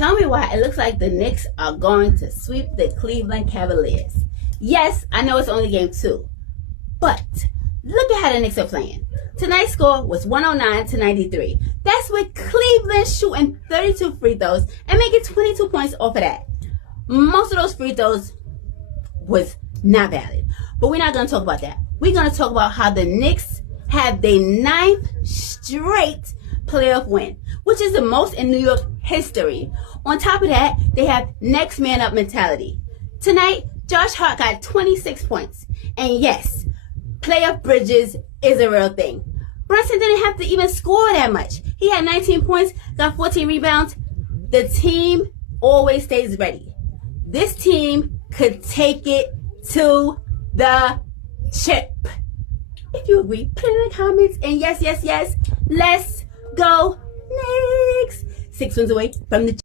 Tell me why it looks like the Knicks are going to sweep the Cleveland Cavaliers. Yes, I know it's only game 2, but look at how the Knicks are playing. Tonight's score was 109-93. That's with Cleveland shooting 32 free throws and making 22 points off of that. Most of those free throws was not valid. But we're not going to talk about that. We're going to talk about how the Knicks have their 9th straight playoff win, which is the most in New York history. On top of that, they have next man up mentality. Tonight, Josh Hart got 26 points. And yes, playoff bridges is a real thing. Brunson didn't have to even score that much. He had 19 points, got 14 rebounds. The team always stays ready. This team could take it to the chip. If you agree, put it in the comments. And yes, let's go Knicks. 6 wins away from the